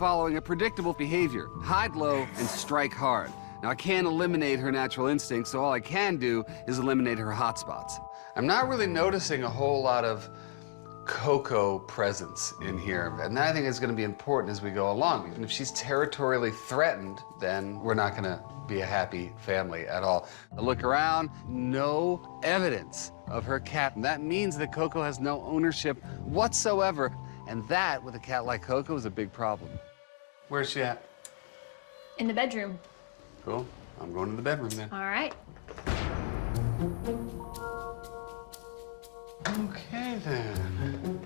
following a predictable behavior: hide low and strike hard. Now, I can't eliminate her natural instincts, so all I can do is eliminate her hotspots. I'm not really noticing a whole lot of Coco presence in here, and that I think is going to be important as we go along. Even if she's territorially threatened, then we're not going to be a happy family at all. I look around, no evidence of her cat, and that means that Coco has no ownership whatsoever, and that, with a cat like Coco, is a big problem. Where's she at? In the bedroom. Cool. I'm going to the bedroom then. All right. Okay then.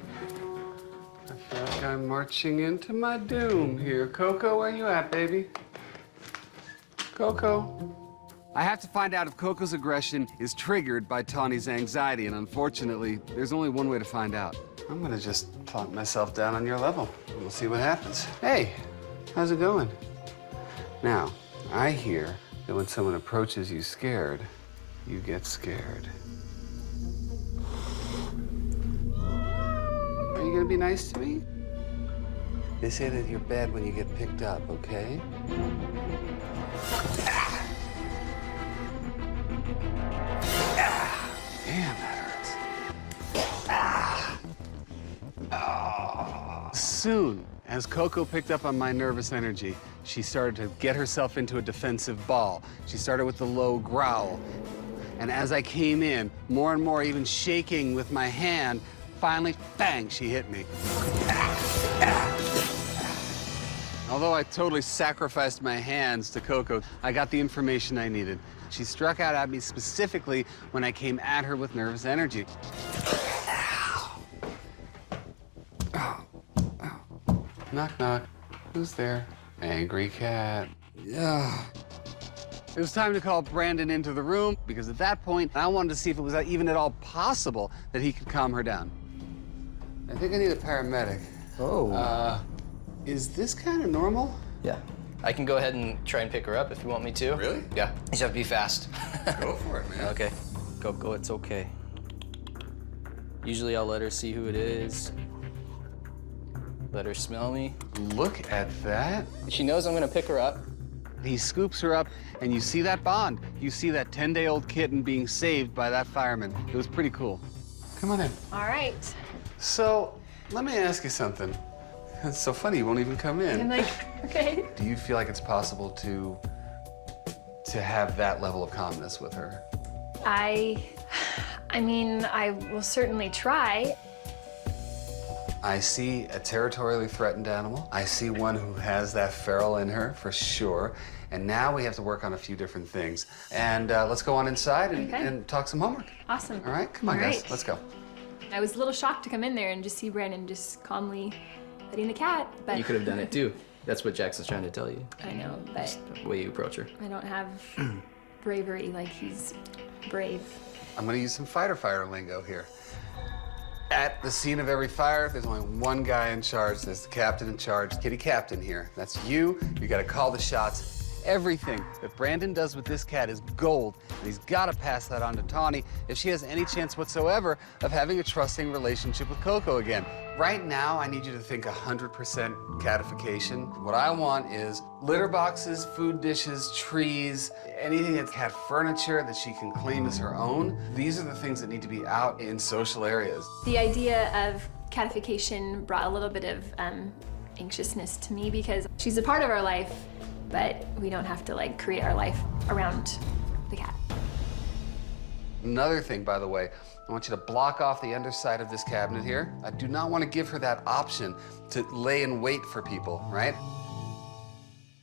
I feel like I'm marching into my doom here. Coco, where you at, baby? Coco. I have to find out if Coco's aggression is triggered by Tawny's anxiety, and unfortunately, there's only one way to find out. I'm gonna just plonk myself down on your level, and we'll see what happens. Hey, how's it going? Now, I hear that when someone approaches you scared, you get scared. Are you gonna be nice to me? They say that you're bad when you get picked up, okay? Damn, that hurts. Soon as Coco picked up on my nervous energy, she started to get herself into a defensive ball. She started with the low growl. And as I came in, more and more, even shaking with my hand, finally, bang, she hit me. Although I totally sacrificed my hands to Coco, I got the information I needed. She struck out at me specifically when I came at her with nervous energy. Knock, knock. Who's there? Angry cat. Yeah. It was time to call Brandon into the room, because at that point, I wanted to see if it was even at all possible that he could calm her down. I think I need a paramedic. Oh. Is this kind of normal? Yeah. I can go ahead and try and pick her up if you want me to. Really? Yeah. You just have to be fast. Go for it, man. Okay. Go, it's okay. Usually I'll let her see who it is. Let her smell me. Look at that. She knows I'm gonna pick her up. He scoops her up, and you see that bond. You see that 10-day-old kitten being saved by that fireman. It was pretty cool. Come on in. All right. So, let me ask you something. It's so funny, you won't even come in. I'm like, okay. Do you feel like it's possible to have that level of calmness with her? I mean, I will certainly try. I see a territorially threatened animal. I see one who has that feral in her, for sure. And now we have to work on a few different things. And let's go on inside and talk some homework. Awesome. All right, come on, guys, let's go. I was a little shocked to come in there and just see Brandon just calmly petting the cat, but... You could have done it too. That's what Jackson's trying to tell you. I know, but... Just the way you approach her. I don't have bravery like he's brave. I'm gonna use some fighter lingo here. At the scene of every fire, there's only one guy in charge. There's the captain in charge, kitty captain here. That's you. You gotta call the shots. Everything that Brandon does with this cat is gold, and he's gotta pass that on to Tawny if she has any chance whatsoever of having a trusting relationship with Coco again. Right now, I need you to think 100% catification. What I want is litter boxes, food dishes, trees, anything that's cat furniture that she can claim as her own. These are the things that need to be out in social areas. The idea of catification brought a little bit of anxiousness to me because she's a part of our life, but we don't have to like create our life around the cat. Another thing, by the way, I want you to block off the underside of this cabinet here. I do not want to give her that option to lay in wait for people, right?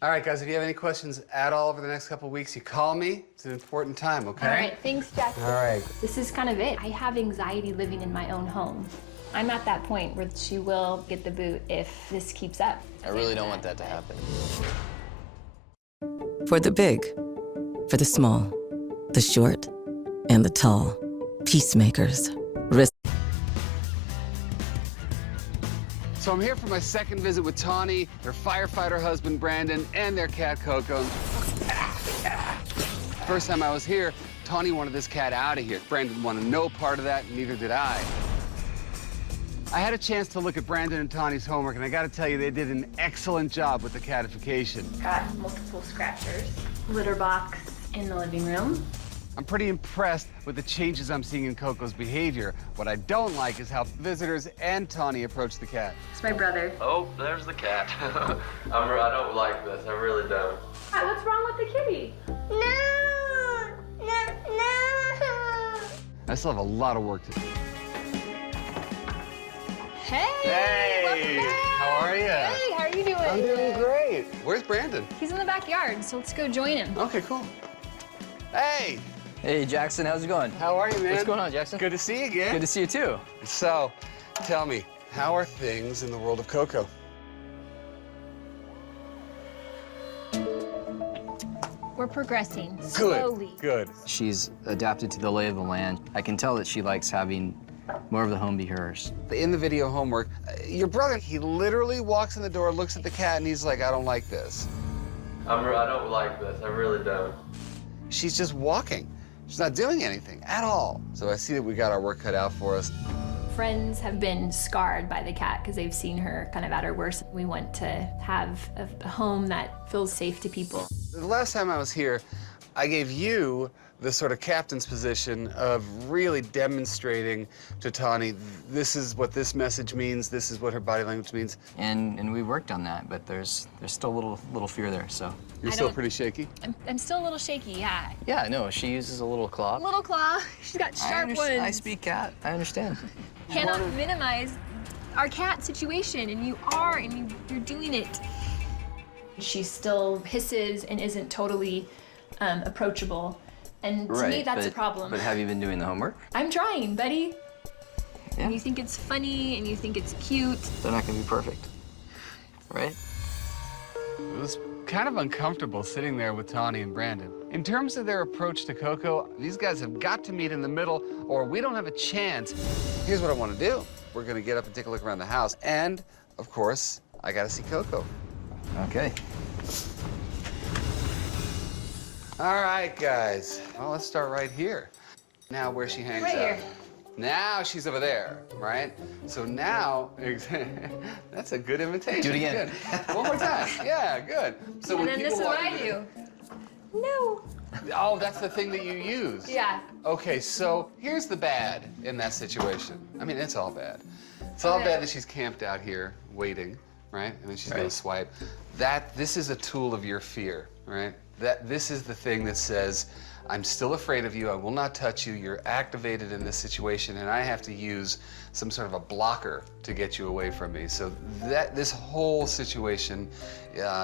All right, guys, if you have any questions at all over the next couple of weeks, you call me. It's an important time, okay? All right, thanks, Jackson. All right. This is kind of it. I have anxiety living in my own home. I'm at that point where she will get the boot if this keeps up. I really don't want that to happen. For the big, for the small, the short, and the tall. Peacemakers. So I'm here for my second visit with Tawny, their firefighter husband, Brandon, and their cat, Coco. First time I was here, Tawny wanted this cat out of here. Brandon wanted no part of that, and neither did I. I had a chance to look at Brandon and Tawny's homework, and I gotta tell you, they did an excellent job with the catification. Got multiple scratchers. Litter box in the living room. I'm pretty impressed with the changes I'm seeing in Coco's behavior. What I don't like is how visitors and Tawny approach the cat. It's my brother. Oh, there's the cat. I don't like this. I really don't. Hi, what's wrong with the kitty? No! No, no! I still have a lot of work to do. Hey! Hey! Welcome back. How are you? Hey, how are you doing? I'm doing great. Where's Brandon? He's in the backyard, so let's go join him. Okay, cool. Hey! Hey, Jackson, how's it going? How are you, man? What's going on, Jackson? Good to see you again. Good to see you, too. So, tell me, how are things in the world of Coco? We're progressing Good. slowly. Good. She's adapted to the lay of the land. I can tell that she likes having more of the home be hers. In the video homework, your brother, he literally walks in the door, looks at the cat, and he's like, I don't like this. I don't like this. I really don't. She's just walking. She's not doing anything at all. So I see that we got our work cut out for us. Friends have been scarred by the cat because they've seen her kind of at her worst. We want to have a home that feels safe to people. The last time I was here, I gave you the sort of captain's position of really demonstrating to Tawny, this is what this message means, this is what her body language means. And we worked on that, but there's still a little fear there, so. You're I still don't- pretty shaky? I'm still a little shaky, yeah. Yeah, no, she uses a little claw. Little claw. She's got sharp ones. I speak cat. I understand. Cannot minimize our cat situation, and you are, and you're doing it. She still hisses and isn't totally approachable, and to me that's a problem. But have you been doing the homework? I'm trying, buddy. Yeah. And you think it's funny, and you think it's cute. They're not gonna be perfect, right? It was kind of uncomfortable sitting there with Tawny and Brandon. In terms of their approach to Coco, these guys have got to meet in the middle or we don't have a chance. Here's what I want to do. We're going to get up and take a look around the house. And, of course, I got to see Coco. Okay. All right, guys. Well, let's start right here. Now, where she hangs Right out. here. Now she's over there, right? So now, that's a good imitation. Do it again. Good. One more time. Yeah, good. So And when then people this is what walk I in- do. No. Oh, that's the thing that you use. Yeah. Okay, so here's the bad in that situation. I mean, it's all bad. It's all Okay. bad that she's camped out here waiting, right? And then she's gonna Right. swipe. This is a tool of your fear, right? This is the thing that says, I'm still afraid of you, I will not touch you, you're activated in this situation, and I have to use some sort of a blocker to get you away from me. So this whole situation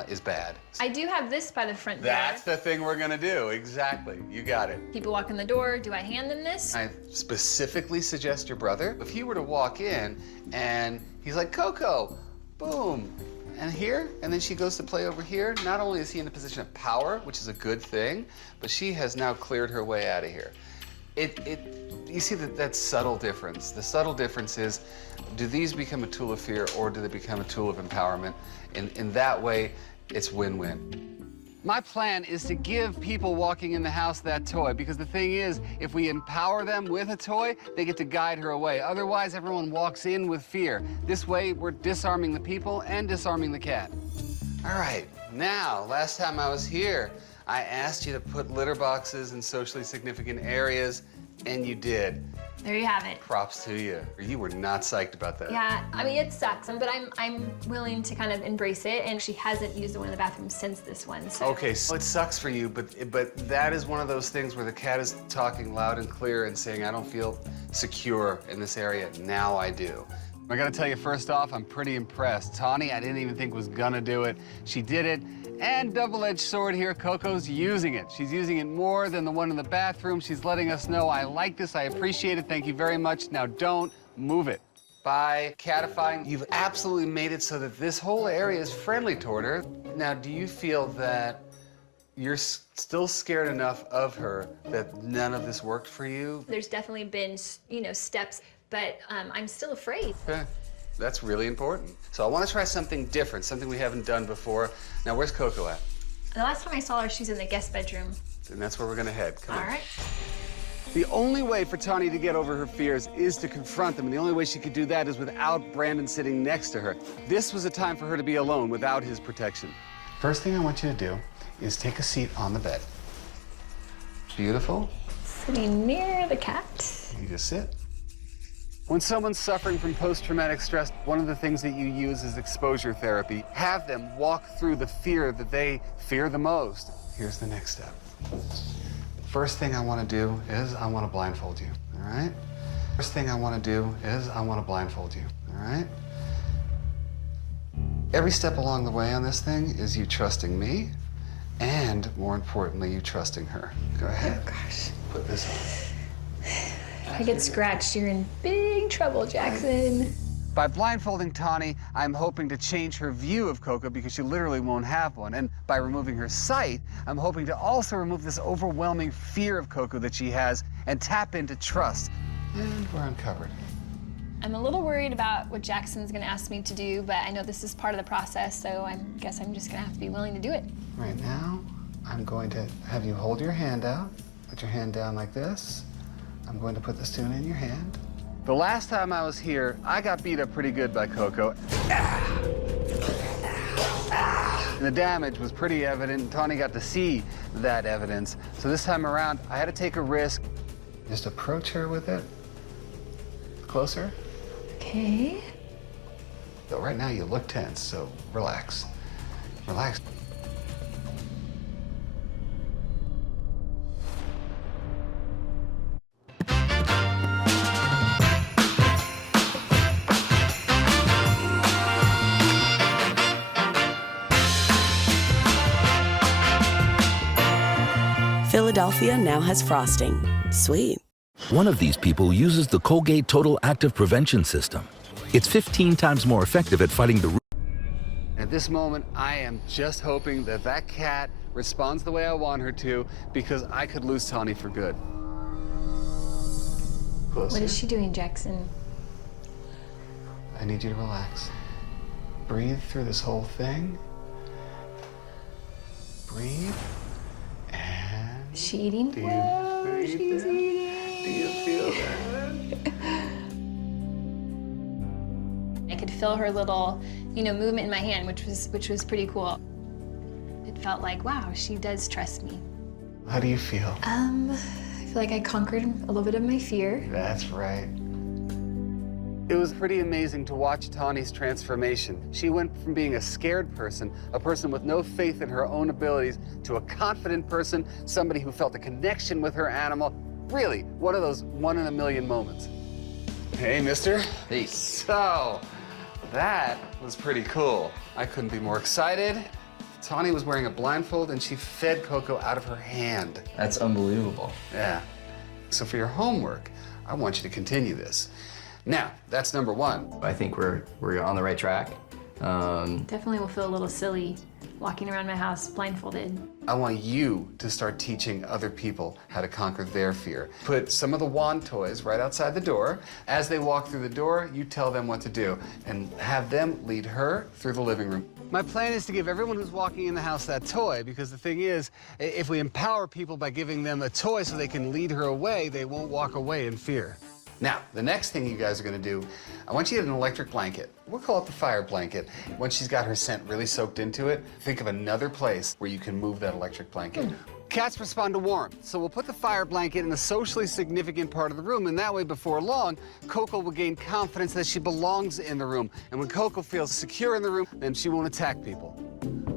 is bad. I do have this by the front door. That's the thing we're gonna do, exactly. You got it. People walk in the door. Do I hand them this? I specifically suggest your brother, if he were to walk in and he's like, Coco, boom, and here, and then she goes to play over here, not only is he in a position of power, which is a good thing, but she has now cleared her way out of here. You see that subtle difference. The subtle difference is, do these become a tool of fear or do they become a tool of empowerment? In that way, it's win-win. My plan is to give people walking in the house that toy, because the thing is, if we empower them with a toy, they get to guide her away. Otherwise, everyone walks in with fear. This way, we're disarming the people and disarming the cat. All right, now, last time I was here, I asked you to put litter boxes in socially significant areas, and you did. There you have it. Props to you. You were not psyched about that. Yeah, I mean, it sucks, but I'm willing to kind of embrace it, and she hasn't used the one in the bathroom since this one, so. Okay, so it sucks for you, but that is one of those things where the cat is talking loud and clear and saying, I don't feel secure in this area. Now I do. I gotta tell you, first off, I'm pretty impressed. Tawny, I didn't even think was gonna do it. She did it, and double-edged sword here, Coco's using it. She's using it more than the one in the bathroom. She's letting us know, I like this, I appreciate it, thank you very much. Now don't move it. By catifying, you've absolutely made it so that this whole area is friendly toward her. Now, do you feel that you're still scared enough of her that none of this worked for you? There's definitely been, steps, but I'm still afraid. Okay. That's really important. So I want to try something different, something we haven't done before. Now, where's Coco at? The last time I saw her, she's in the guest bedroom. And that's where we're gonna head. Come All on. right. The only way for Tawny to get over her fears is to confront them, and the only way she could do that is without Brandon sitting next to her. This was a time for her to be alone without his protection. First thing I want you to do is take a seat on the bed. Beautiful. Sitting near the cat. You just sit. When someone's suffering from post-traumatic stress, one of the things that you use is exposure therapy. Have them walk through the fear that they fear the most. Here's the next step. First thing I want to do is I want to blindfold you, all right? First thing I want to do is I want to blindfold you, all right? Every step along the way on this thing is you trusting me, and more importantly, you trusting her. Go ahead. Oh, gosh. Put this on. If I get scratched, you're in big trouble, Jackson. By blindfolding Tawny, I'm hoping to change her view of Coco because she literally won't have one. And by removing her sight, I'm hoping to also remove this overwhelming fear of Coco that she has and tap into trust. And we're uncovered. I'm a little worried about what Jackson's gonna ask me to do, but I know this is part of the process, so I guess I'm just gonna have to be willing to do it. Right now, I'm going to have you hold your hand out. Put your hand down like this. I'm going to put this tune in your hand. The last time I was here, I got beat up pretty good by Coco. And the damage was pretty evident, and Tawny got to see that evidence. So this time around, I had to take a risk. Just approach her with it. Closer. Okay. So right now you look tense, so relax. Relax. Philadelphia now has frosting. Sweet. One of these people uses the Colgate Total Active Prevention System. It's 15 times more effective at fighting the root. At this moment, I am just hoping that that cat responds the way I want her to, because I could lose Tawny for good. Closer. What is she doing, Jackson? I need you to relax. Breathe through this whole thing. Breathe. And Is she eating? do you Whoa, feel she's that? eating. Do you feel that? I could feel her little, movement in my hand, which was pretty cool. It felt like, wow, she does trust me. How do you feel? I feel like I conquered a little bit of my fear. That's right. It was pretty amazing to watch Tawny's transformation. She went from being a scared person, a person with no faith in her own abilities, to a confident person, somebody who felt a connection with her animal. Really, one of those one-in-a-million moments. Hey, mister. Hey. So, that was pretty cool. I couldn't be more excited. Tawny was wearing a blindfold and she fed Coco out of her hand. That's unbelievable. Yeah. So for your homework, I want you to continue this. Now, that's number one. I think we're on the right track. Definitely will feel a little silly walking around my house blindfolded. I want you to start teaching other people how to conquer their fear. Put some of the wand toys right outside the door. As they walk through the door, you tell them what to do and have them lead her through the living room. My plan is to give everyone who's walking in the house that toy, because the thing is, if we empower people by giving them a toy so they can lead her away, they won't walk away in fear. Now, the next thing you guys are gonna do, I want you to get an electric blanket. We'll call it the fire blanket. Once she's got her scent really soaked into it, think of another place where you can move that electric blanket. Cats respond to warmth, so we'll put the fire blanket in a socially significant part of the room, and that way, before long, Coco will gain confidence that she belongs in the room. And when Coco feels secure in the room, then she won't attack people.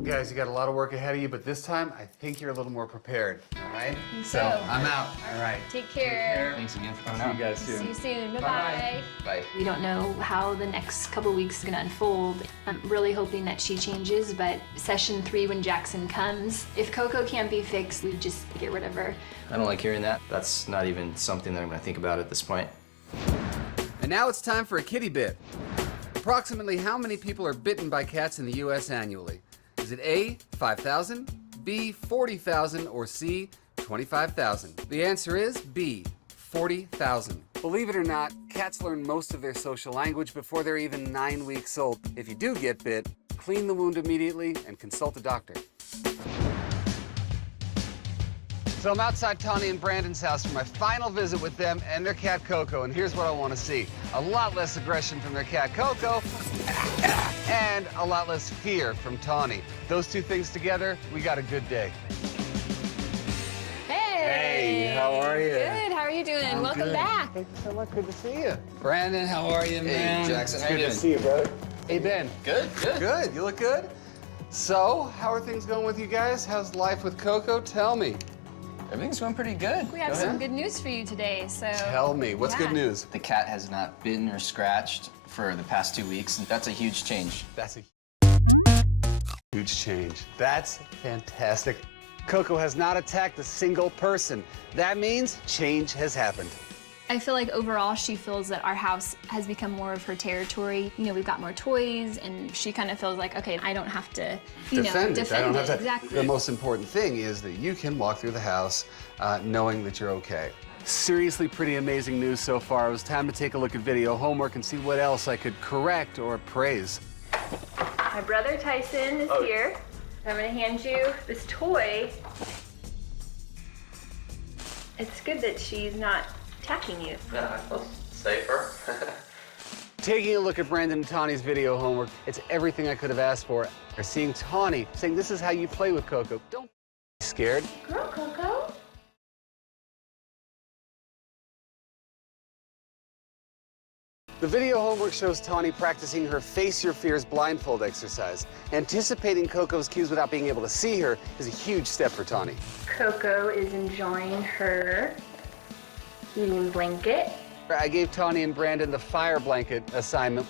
Guys, you got a lot of work ahead of you, but this time, I think you're a little more prepared, all right? So. I'm out. All right. Take care. Thanks again for coming See out. you guys soon. See you soon. Bye-bye. Bye. We don't know how the next couple weeks are gonna unfold. I'm really hoping that she changes, but session 3 when Jackson comes, if Coco can't be fixed, we just get rid of her. I don't like hearing that. That's not even something that I'm gonna think about at this point. And now it's time for a kitty bit. Approximately how many people are bitten by cats in the U.S. annually? Is it A, 5,000, B, 40,000, or C, 25,000? The answer is B, 40,000. Believe it or not, cats learn most of their social language before they're even 9 weeks old. If you do get bit, clean the wound immediately and consult a doctor. So I'm outside Tawny and Brandon's house for my final visit with them and their cat Coco, and here's what I want to see. A lot less aggression from their cat Coco, and a lot less fear from Tawny. Those two things together, we got a good day. Hey! How are you? Good, how are you doing? I'm Welcome good. back. Thank you so much, good to see you. Brandon, how are you, man? Hey, Jackson, how you Good to doing? see you, brother. Hey, Ben. Good, good. Good, you look good. So, how are things going with you guys? How's life with Coco? Tell me. Everything's going pretty good. We have some good news for you today, so. Tell me, what's good Yeah. news? The cat has not bitten or scratched for the past 2 weeks, and that's a huge change. That's a huge change. That's fantastic. Coco has not attacked a single person. That means change has happened. I feel like overall she feels that our house has become more of her territory. You know, we've got more toys, and she kind of feels like, okay, I don't have to, Defend it. I don't have to. Exactly. The most important thing is that you can walk through the house knowing that you're okay. Seriously, pretty amazing news so far. It was time to take a look at video homework and see what else I could correct or praise. My brother Tyson is here. I'm gonna hand you this toy. It's good that she's not attacking you. Yeah, I feel safer. Taking a look at Brandon and Tawny's video homework, it's everything I could have asked for. Or seeing Tawny saying, this is how you play with Coco. Don't be scared. Girl, Coco. The video homework shows Tawny practicing her Face Your Fears blindfold exercise. Anticipating Coco's cues without being able to see her is a huge step for Tawny. Coco is enjoying her heating blanket. I gave Tawny and Brandon the fire blanket assignment.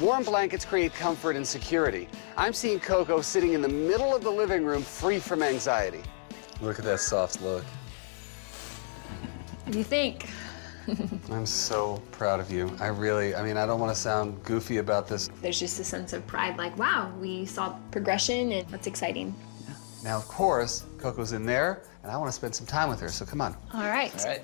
Warm blankets create comfort and security. I'm seeing Coco sitting in the middle of the living room, free from anxiety. Look at that soft look. What do you think? I'm so proud of you. I don't want to sound goofy about this. There's just a sense of pride, like, wow, we saw progression, and that's exciting. Now, of course, Coco's in there, and I want to spend some time with her, so come on. All right. All right.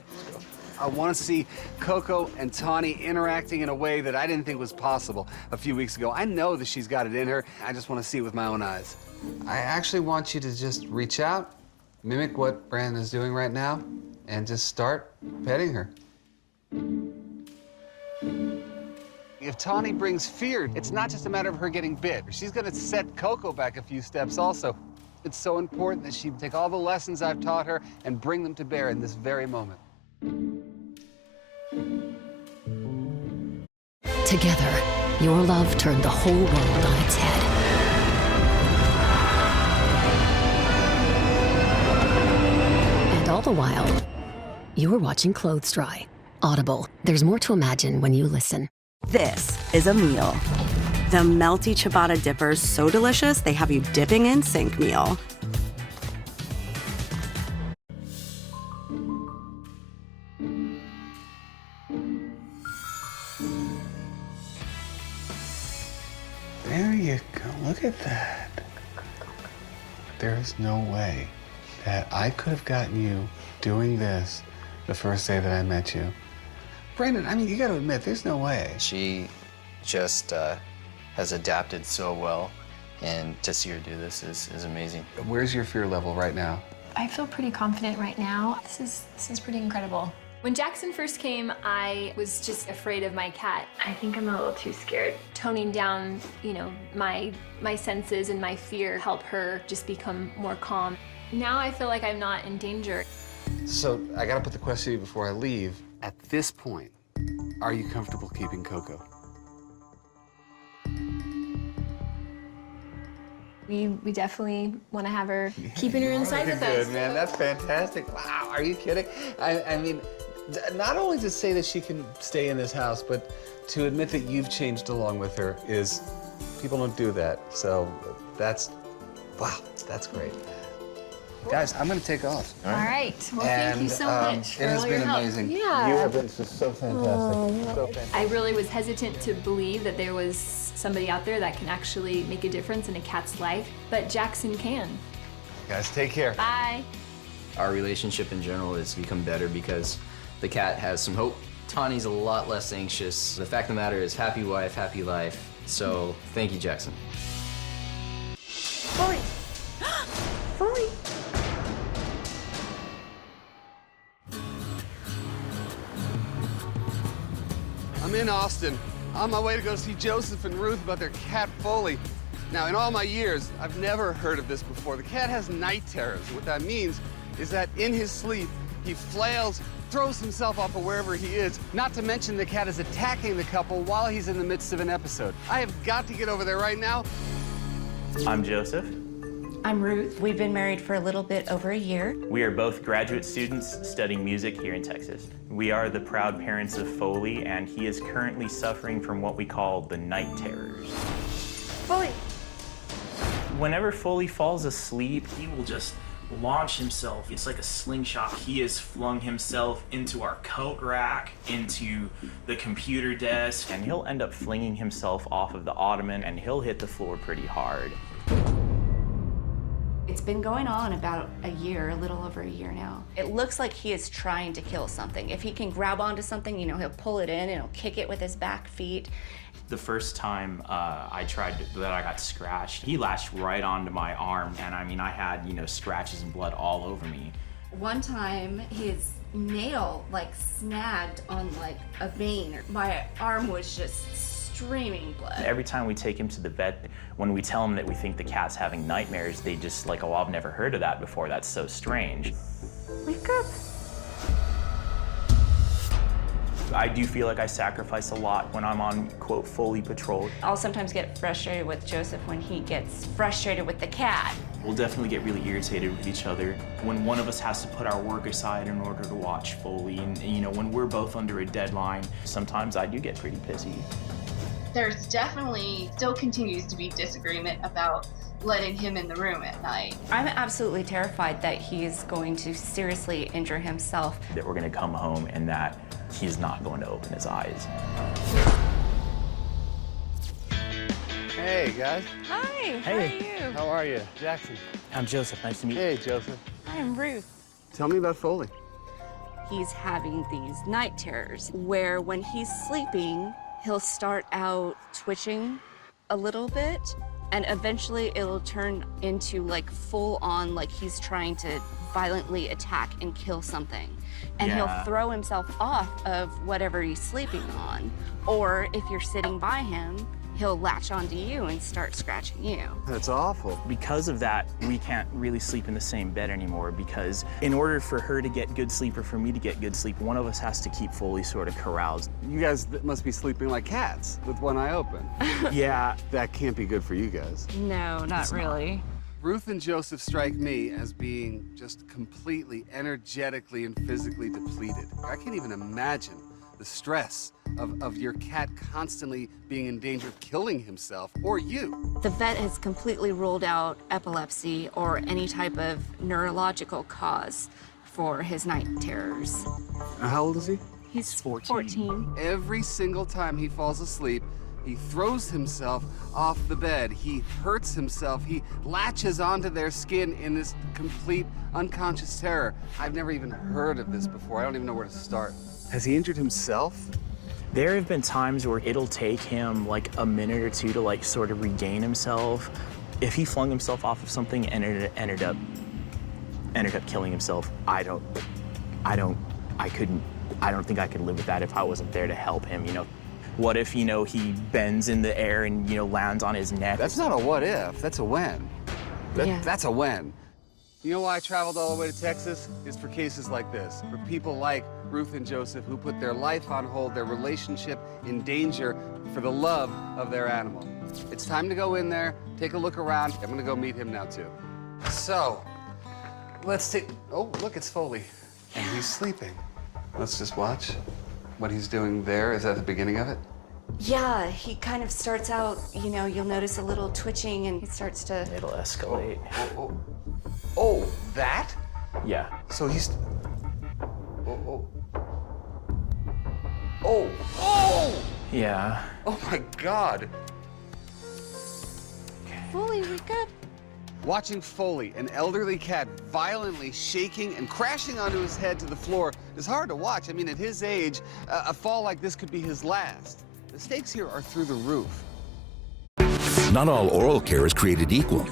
I want to see Coco and Tawny interacting in a way that I didn't think was possible a few weeks ago. I know that she's got it in her. I just want to see it with my own eyes. I actually want you to just reach out, mimic what Brandon is doing right now, and just start petting her. If Tawny brings fear, it's not just a matter of her getting bit. She's going to set Coco back a few steps also. It's so important that she take all the lessons I've taught her and bring them to bear in this very moment. Together, your love turned the whole world on its head. And all the while, you were watching clothes dry. Audible. There's more to imagine when you listen. This is a meal. The melty ciabatta dippers, so delicious, they have you dipping in sync meal. There you go. Look at that. There's no way that I could have gotten you doing this the first day that I met you. Brandon, I mean, you got to admit, there's no way. She just has adapted so well, and to see her do this is amazing. Where's your fear level right now? I feel pretty confident right now. This is pretty incredible. When Jackson first came, I was just afraid of my cat. I think I'm a little too scared. Toning down, my senses and my fear help her just become more calm. Now I feel like I'm not in danger. So I got to put the question to you before I leave. At this point, are you comfortable keeping Coco? We definitely want to have her, keeping her inside with us. Good, man. That's fantastic. Wow, are you kidding? I mean, not only to say that she can stay in this house, but to admit that you've changed along with her is, people don't do that. So wow, that's great. Guys, I'm going to take off. All right. Well, thank you so much for It has all your been help. amazing. Yeah. You have been just so fantastic. So fantastic. I really was hesitant to believe that there was somebody out there that can actually make a difference in a cat's life, but Jackson can. Guys, take care. Bye. Our relationship in general has become better because the cat has some hope. Tawny's a lot less anxious. The fact of the matter is, happy wife, happy life. So, thank you, Jackson. Fully. Fully. in Austin, on my way to go see Joseph and Ruth about their cat Foley. Now, in all my years, I've never heard of this before. The cat has night terrors. What that means is that in his sleep, he flails, throws himself off of wherever he is. Not to mention the cat is attacking the couple while he's in the midst of an episode. I have got to get over there right now. I'm Joseph. I'm Ruth. We've been married for a little bit over a year. We are both graduate students studying music here in Texas. We are the proud parents of Foley, and he is currently suffering from what we call the night terrors. Foley! Whenever Foley falls asleep, he will just launch himself. It's like a slingshot. He has flung himself into our coat rack, into the computer desk, and he'll end up flinging himself off of the ottoman, and he'll hit the floor pretty hard. It's been going on about a year, a little over a year now. It looks like he is trying to kill something. If he can grab onto something, you know, he'll pull it in and he'll kick it with his back feet. The first time I got scratched, he latched right onto my arm, and I mean, I had, you know, scratches and blood all over me. One time, his nail, like, snagged on, like, a vein. My arm was just streaming blood. Every time we take him to the vet, when we tell him that we think the cat's having nightmares, they just like, oh, I've never heard of that before. That's so strange. Wake up. I do feel like I sacrifice a lot when I'm on, quote, Foley patrol. I'll sometimes get frustrated with Joseph when he gets frustrated with the cat. We'll definitely get really irritated with each other. When one of us has to put our work aside in order to watch Foley, and you know, when we're both under a deadline, sometimes I do get pretty pissy. There's definitely still continues to be disagreement about letting him in the room at night. I'm absolutely terrified that he's going to seriously injure himself. That we're gonna come home and that he's not going to open his eyes. Hey, guys. Hi, Hey. how are you? How are you? Jackson. I'm Joseph, nice to meet you. Hey, Joseph. I'm Ruth. Tell me about Foley. He's having these night terrors where when he's sleeping, he'll start out twitching a little bit, and eventually it'll turn into like full on, like he's trying to violently attack and kill something. And he'll throw himself off of whatever he's sleeping on. Or if you're sitting by him, he'll latch onto you and start scratching you. That's awful. Because of that, we can't really sleep in the same bed anymore, because in order for her to get good sleep or for me to get good sleep, one of us has to keep Foley sort of corralled. You guys must be sleeping like cats with one eye open. Yeah. That can't be good for you guys. No, not really. Ruth and Joseph strike me as being just completely energetically and physically depleted. I can't even imagine the stress of your cat constantly being in danger of killing himself or you. The vet has completely ruled out epilepsy or any type of neurological cause for his night terrors. How old is he? He's 14. Every single time he falls asleep, he throws himself off the bed. He hurts himself. He latches onto their skin in this complete unconscious terror. I've never even heard of this before. I don't even know where to start. Has he injured himself? There have been times where it'll take him like a minute or two to like sort of regain himself. If he flung himself off of something and it ended up killing himself, I don't think I could live with that if I wasn't there to help him, you know. What if, you know, he bends in the air and, you know, lands on his neck? That's not a what if, that's a when. Yeah. That's a when. You know why I traveled all the way to Texas? Is for cases like this, for people like Ruth and Joseph who put their life on hold, their relationship in danger for the love of their animal. It's time to go in there, take a look around. I'm gonna go meet him now too. So, let's take, oh, look, it's Foley. And he's sleeping. Let's just watch what he's doing there. Is that the beginning of it? Yeah, he kind of starts out, you know, you'll notice a little twitching and he starts to... It'll escalate. Oh, that? Yeah. So he's... Oh! Yeah. Oh my God. Foley, wake up. Watching Foley, an elderly cat, violently shaking and crashing onto his head to the floor is hard to watch. I mean, at his age, a fall like this could be his last. The stakes here are through the roof. Not all oral care is created equal.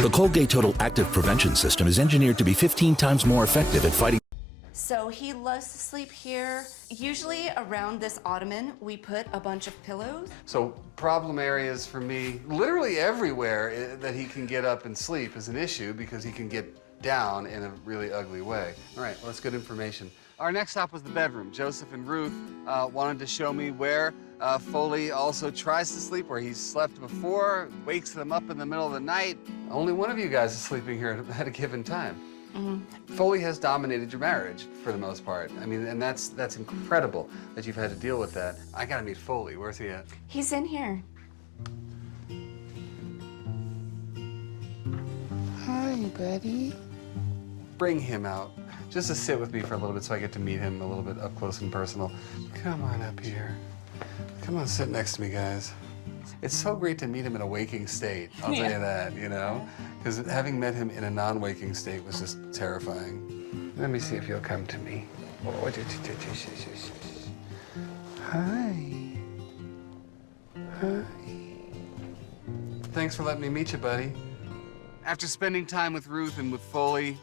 The Colgate Total Active Prevention System is engineered to be 15 times more effective at fighting. So he loves to sleep here. Usually around this ottoman, we put a bunch of pillows. So problem areas for me, literally everywhere that he can get up and sleep is an issue because he can get down in a really ugly way. All right, well, that's good information. Our next stop was the bedroom. Joseph and Ruth wanted to show me where Foley also tries to sleep, where he's slept before, wakes them up in the middle of the night. Only one of you guys is sleeping here at a given time. Foley has dominated your marriage for the most part. I mean, and that's incredible that you've had to deal with that. I gotta meet Foley. Where's he at? He's in here. Hi, buddy. Bring him out. Just to sit with me for a little bit so I get to meet him a little bit up close and personal. Come on up here. Come on, sit next to me, guys. It's so great to meet him in a waking state, I'll tell you that, you know? Because having met him in a non-waking state was just terrifying. Let me see if you'll come to me. Hi. Hi. Thanks for letting me meet you, buddy. After spending time with Ruth and with Foley,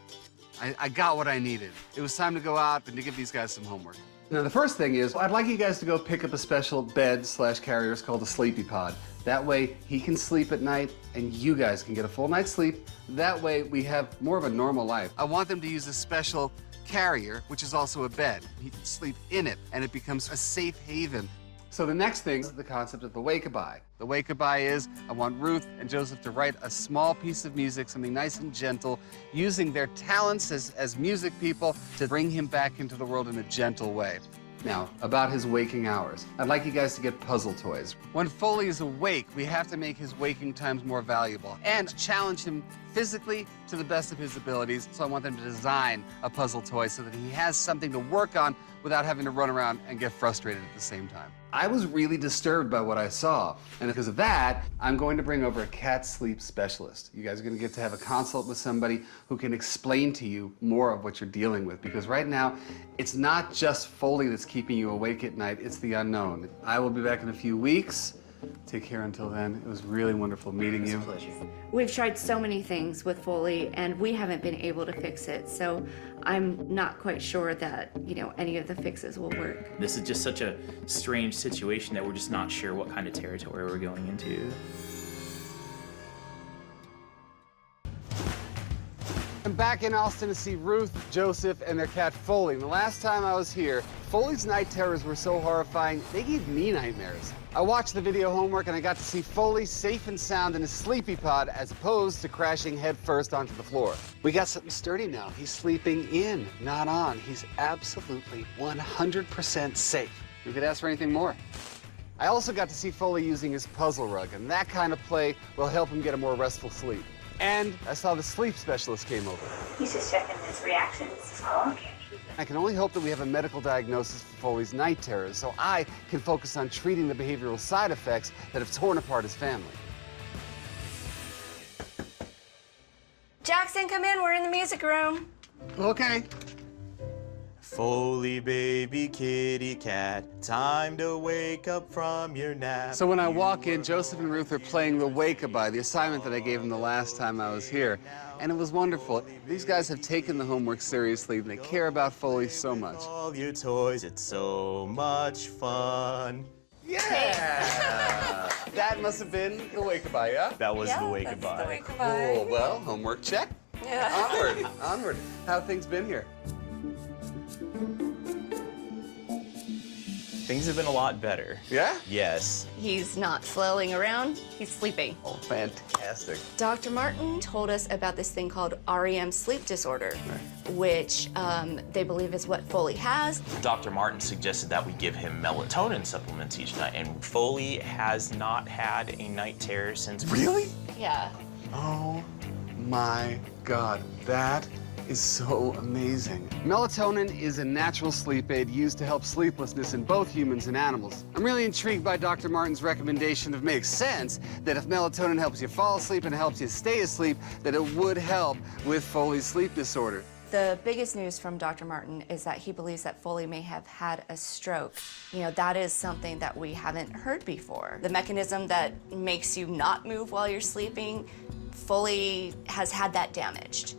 I got what I needed. It was time to go out and to give these guys some homework. Now, the first thing is, I'd like you guys to go pick up a special bed/carrier. It's called a sleepy pod. That way, he can sleep at night, and you guys can get a full night's sleep. That way, we have more of a normal life. I want them to use a special carrier, which is also a bed. He can sleep in it, and it becomes a safe haven. So the next thing is the concept of the wake-a-bye. The wake-a-bye is, I want Ruth and Joseph to write a small piece of music, something nice and gentle, using their talents as music people to bring him back into the world in a gentle way. Now, about his waking hours. I'd like you guys to get puzzle toys. When Foley is awake, we have to make his waking times more valuable and challenge him physically to the best of his abilities. So I want them to design a puzzle toy so that he has something to work on without having to run around and get frustrated at the same time. I was really disturbed by what I saw, and because of that, I'm going to bring over a cat sleep specialist. You guys are going to get to have a consult with somebody who can explain to you more of what you're dealing with, because right now, it's not just Foley that's keeping you awake at night, it's the unknown. I will be back in a few weeks. Take care until then. It was really wonderful meeting you. It's a pleasure. We've tried so many things with Foley, and we haven't been able to fix it. So I'm not quite sure that, any of the fixes will work. This is just such a strange situation that we're just not sure what kind of territory we're going into. I'm back in Austin to see Ruth, Joseph, and their cat Foley. And the last time I was here, Foley's night terrors were so horrifying, they gave me nightmares. I watched the video homework and I got to see Foley safe and sound in his sleepy pod as opposed to crashing headfirst onto the floor. We got something sturdy now. He's sleeping in, not on. He's absolutely 100% safe. You could ask for anything more. I also got to see Foley using his puzzle rug, and that kind of play will help him get a more restful sleep. And I saw the sleep specialist came over. He's just checking his reactions. Oh, okay. I can only hope that we have a medical diagnosis for Foley's night terrors so I can focus on treating the behavioral side effects that have torn apart his family. Jackson, come in. We're in the music room. Okay. Foley, baby kitty cat, time to wake up from your nap. So when I walk in, Joseph and Ruth are playing the wake-a-bye, the assignment that I gave them the last time I was here. And it was wonderful. These guys have taken the homework seriously. They care about Foley so much. All your toys, it's so much fun. Yeah! That must have been the wake-a-bye, yeah? That was the wake-a-bye. The wake-a-bye. Cool. Well, homework check. Yeah. Onward, onward. How have things been here? Things have been a lot better. Yeah? Yes. He's not flailing around. He's sleeping. Oh, fantastic. Dr. Martin told us about this thing called REM sleep disorder, which they believe is what Foley has. Dr. Martin suggested that we give him melatonin supplements each night, and Foley has not had a night terror since. Really? Yeah. Oh my God, that is so amazing. Melatonin is a natural sleep aid used to help sleeplessness in both humans and animals. I'm really intrigued by Dr. Martin's recommendation. It makes sense that if melatonin helps you fall asleep and helps you stay asleep, that it would help with Foley's sleep disorder. The biggest news from Dr. Martin is that he believes that Foley may have had a stroke. That is something that we haven't heard before. The mechanism that makes you not move while you're sleeping, Foley has had that damaged.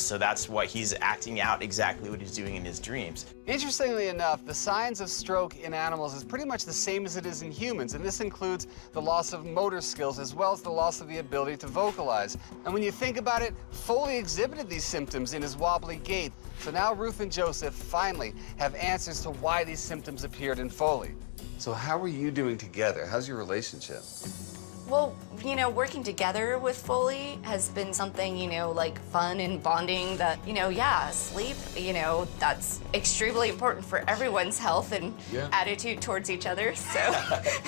So that's what he's acting out, exactly what he's doing in his dreams. Interestingly enough, the signs of stroke in animals is pretty much the same as it is in humans, and this includes the loss of motor skills as well as the loss of the ability to vocalize. And when you think about it, Foley exhibited these symptoms in his wobbly gait. So now Ruth and Joseph finally have answers to why these symptoms appeared in Foley. So how are you doing together? How's your relationship? Well, you know, working together with Foley has been something, you know, like fun and bonding that, you know, yeah, sleep, you know, that's extremely important for everyone's health and attitude towards each other, so.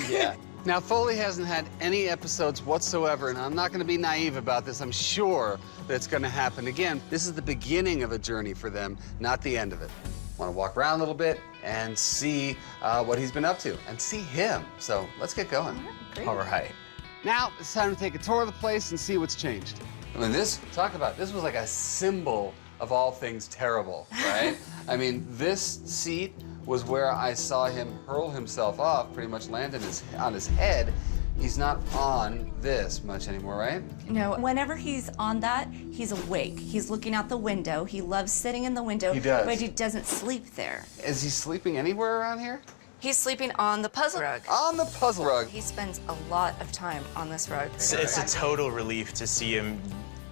Yeah. Now, Foley hasn't had any episodes whatsoever, and I'm not going to be naive about this. I'm sure that it's going to happen again. This is the beginning of a journey for them, not the end of it. I want to walk around a little bit and see what he's been up to and see him. So let's get going. Great. All right. Now it's time to take a tour of the place and see what's changed. I mean, this was like a symbol of all things terrible, right? I mean, this seat was where I saw him hurl himself off, pretty much landed on his head. He's not on this much anymore, right? No, whenever he's on that, he's awake. He's looking out the window. He loves sitting in the window, He does. but he doesn't sleep there. Is he sleeping anywhere around here? He's sleeping on the puzzle rug. On the puzzle rug. He spends a lot of time on this rug. It's a total relief to see him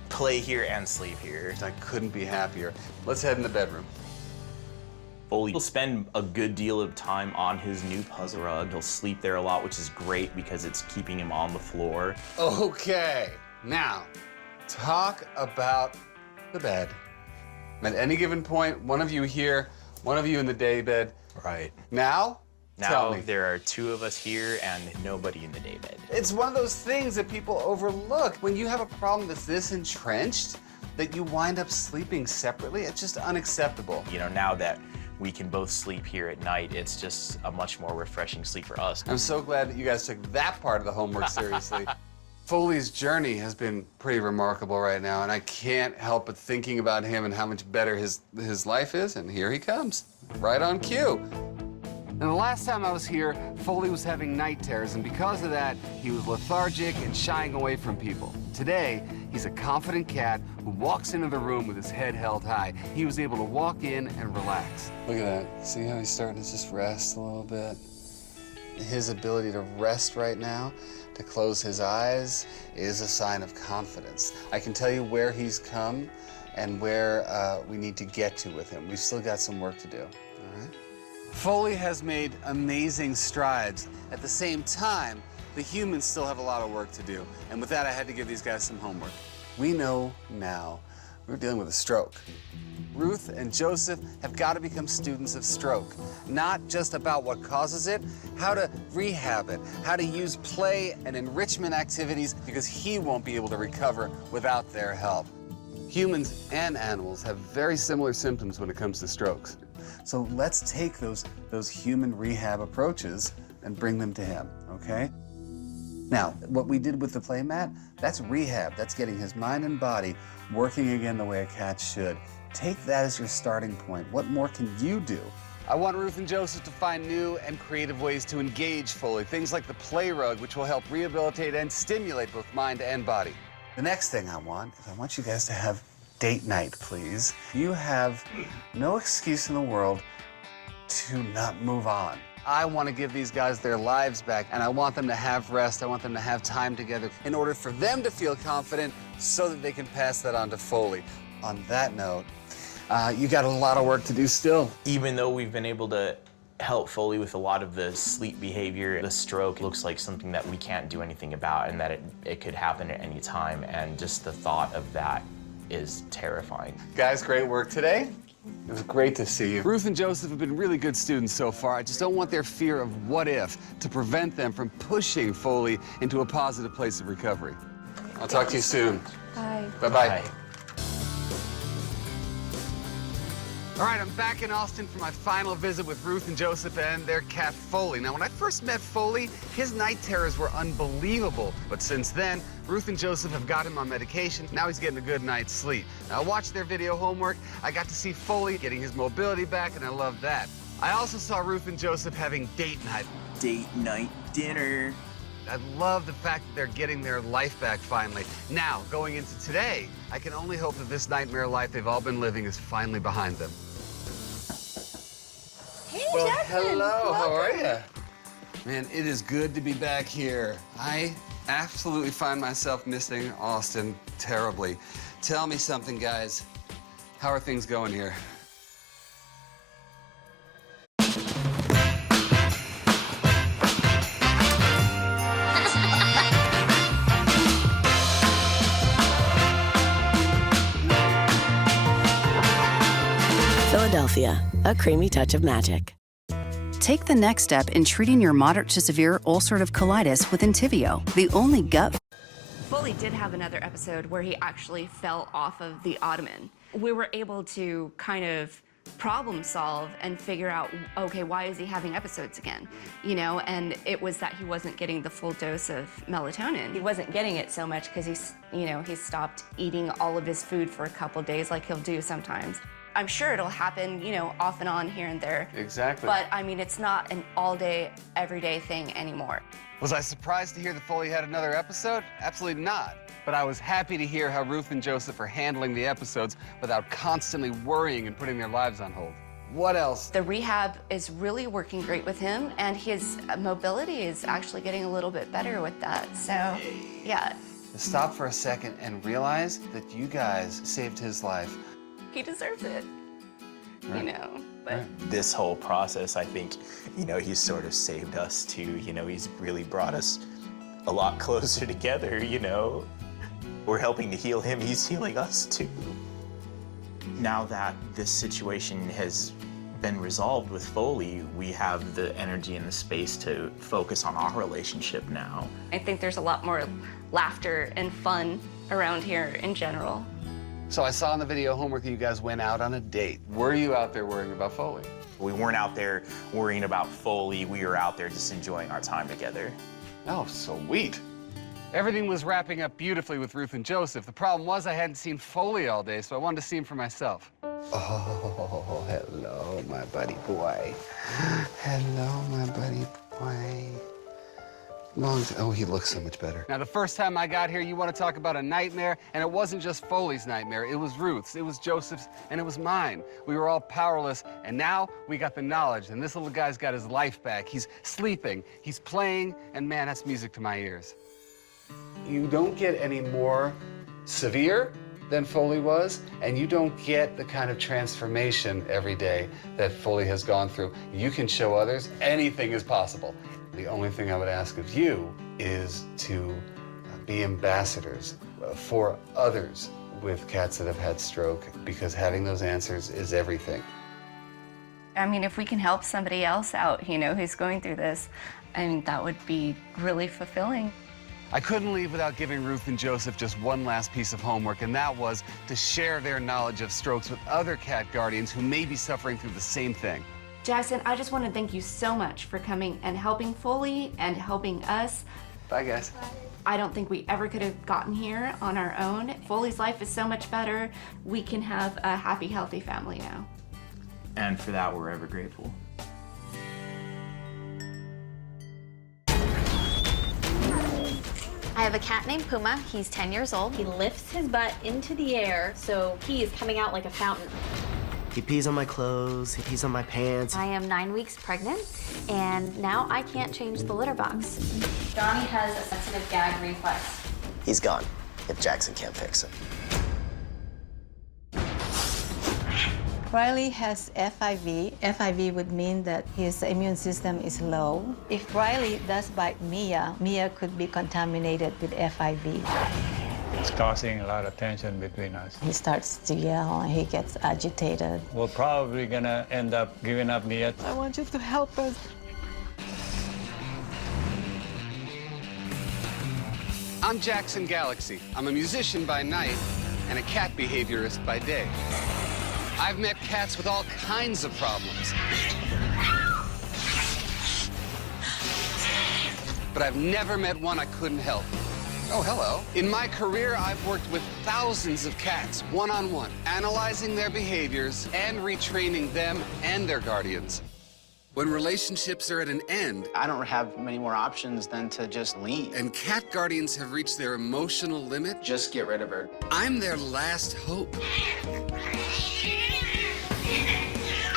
play here and sleep here. I couldn't be happier. Let's head in the bedroom. Foley will spend a good deal of time on his new puzzle rug. He'll sleep there a lot, which is great because it's keeping him on the floor. Okay, now, talk about the bed. At any given point, one of you here, one of you in the day bed. Right. Now, tell Now me. there are two of us here and nobody in the daybed. It's one of those things that people overlook. When you have a problem that's this entrenched, that you wind up sleeping separately, it's just unacceptable. You know, now that we can both sleep here at night, it's just a much more refreshing sleep for us. I'm so glad that you guys took that part of the homework seriously. Foley's journey has been pretty remarkable right now, and I can't help but thinking about him and how much better his life is, and here he comes, right on cue. And the last time I was here, Foley was having night terrors, and because of that, he was lethargic and shying away from people. Today, he's a confident cat who walks into the room with his head held high. He was able to walk in and relax. Look at that. See how he's starting to just rest a little bit? His ability to rest right now, to close his eyes, is a sign of confidence. I can tell you where he's come and where we need to get to with him. We've still got some work to do, all right? Foley has made amazing strides. At the same time, the humans still have a lot of work to do. And with that, I had to give these guys some homework. We know now we're dealing with a stroke. Ruth and Joseph have got to become students of stroke. Not just about what causes it, how to rehab it, how to use play and enrichment activities, because he won't be able to recover without their help. Humans and animals have very similar symptoms when it comes to strokes. So let's take those human rehab approaches and bring them to him, okay? Now, what we did with the play mat, that's rehab. That's getting his mind and body working again the way a cat should. Take that as your starting point. What more can you do? I want Ruth and Joseph to find new and creative ways to engage Foley. Things like the play rug, which will help rehabilitate and stimulate both mind and body. The next thing I want you guys to have date night, please. You have no excuse in the world to not move on. I want to give these guys their lives back, and I want them to have rest. I want them to have time together in order for them to feel confident so that they can pass that on to Foley. On that note, you got a lot of work to do still. Even though we've been able to help Foley with a lot of the sleep behavior, the stroke looks like something that we can't do anything about, and that it could happen at any time, and just the thought of that is terrifying. Guys, great work today. It was great to see you. Ruth and Joseph have been really good students so far. I just don't want their fear of what if to prevent them from pushing Foley into a positive place of recovery. I'll talk to you soon. Bye. Bye-bye. All right, I'm back in Austin for my final visit with Ruth and Joseph and their cat, Foley. Now, when I first met Foley, his night terrors were unbelievable. But since then, Ruth and Joseph have got him on medication. Now he's getting a good night's sleep. Now, I watched their video homework. I got to see Foley getting his mobility back, and I loved that. I also saw Ruth and Joseph having date night. Date night dinner. I love the fact that they're getting their life back finally. Now, going into today, I can only hope that this nightmare life they've all been living is finally behind them. Hey, Well, Jackson. hello. How are you? Man, it is good to be back here. I absolutely find myself missing Austin terribly. Tell me something, guys. How are things going here? Philadelphia, a creamy touch of magic. Take the next step in treating your moderate to severe ulcerative colitis with T.A.O, the only gut. Foley did have another episode where he actually fell off of the ottoman. We were able to kind of problem solve and figure out, okay, why is he having episodes again? You know, and it was that he wasn't getting the full dose of melatonin. He wasn't getting it so much because he's, you know, he stopped eating all of his food for a couple days like he'll do sometimes. I'm sure it'll happen, you know, off and on here and there. Exactly. But I mean, it's not an all-day, everyday thing anymore. Was I surprised to hear that Foley had another episode? Absolutely not. But I was happy to hear how Ruth and Joseph are handling the episodes without constantly worrying and putting their lives on hold. What else? The rehab is really working great with him, and his mobility is actually getting a little bit better with that. So, yeah. Stop for a second and realize that you guys saved his life. He deserves it, Right. you know, but. This whole process, I think, you know, he's sort of saved us too. You know, he's really brought us a lot closer together, you know. We're helping to heal him, he's healing us too. Now that this situation has been resolved with Foley, we have the energy and the space to focus on our relationship now. I think there's a lot more laughter and fun around here in general. So I saw in the video homework that you guys went out on a date. Were you out there worrying about Foley? We weren't out there worrying about Foley, we were out there just enjoying our time together. Oh, sweet. Everything was wrapping up beautifully with Ruth and Joseph. The problem was I hadn't seen Foley all day, so I wanted to see him for myself. Oh, hello, my buddy boy. Hello, my buddy boy. Oh, he looks so much better. Now, the first time I got here, you want to talk about a nightmare, and it wasn't just Foley's nightmare. It was Ruth's, it was Joseph's, and it was mine. We were all powerless, and now we got the knowledge, and this little guy's got his life back. He's sleeping, he's playing, and man, that's music to my ears. You don't get any more severe than Foley was, and you don't get the kind of transformation every day that Foley has gone through. You can show others anything is possible. The only thing I would ask of you is to be ambassadors for others with cats that have had stroke, because having those answers is everything. I mean, if we can help somebody else out, you know, who's going through this, I mean, that would be really fulfilling. I couldn't leave without giving Ruth and Joseph just one last piece of homework, and that was to share their knowledge of strokes with other cat guardians who may be suffering through the same thing. Jackson, I just want to thank you so much for coming and helping Foley and helping us. Bye, guys. I don't think we ever could have gotten here on our own. Foley's life is so much better. We can have a happy, healthy family now. And for that, we're ever grateful. I have a cat named Puma. He's 10 years old. He lifts his butt into the air, so he is coming out like a fountain. He pees on my clothes, he pees on my pants. I am 9 weeks pregnant, and now I can't change the litter box. Johnny has a sensitive gag reflex. He's gone, if Jackson can't fix it. Riley has FIV. FIV would mean that his immune system is low. If Riley does bite Mia, Mia could be contaminated with FIV. It's causing a lot of tension between us. He starts to yell and he gets agitated. We're probably gonna end up giving up Mia. I want you to help us. I'm Jackson Galaxy. I'm a musician by night and a cat behaviorist by day. I've met cats with all kinds of problems. But I've never met one I couldn't help. Oh, hello. In my career, I've worked with thousands of cats, one-on-one, analyzing their behaviors and retraining them and their guardians. when relationships are at an end. I don't have many more options than to just leave. And cat guardians have reached their emotional limit. Just get rid of her. I'm their last hope.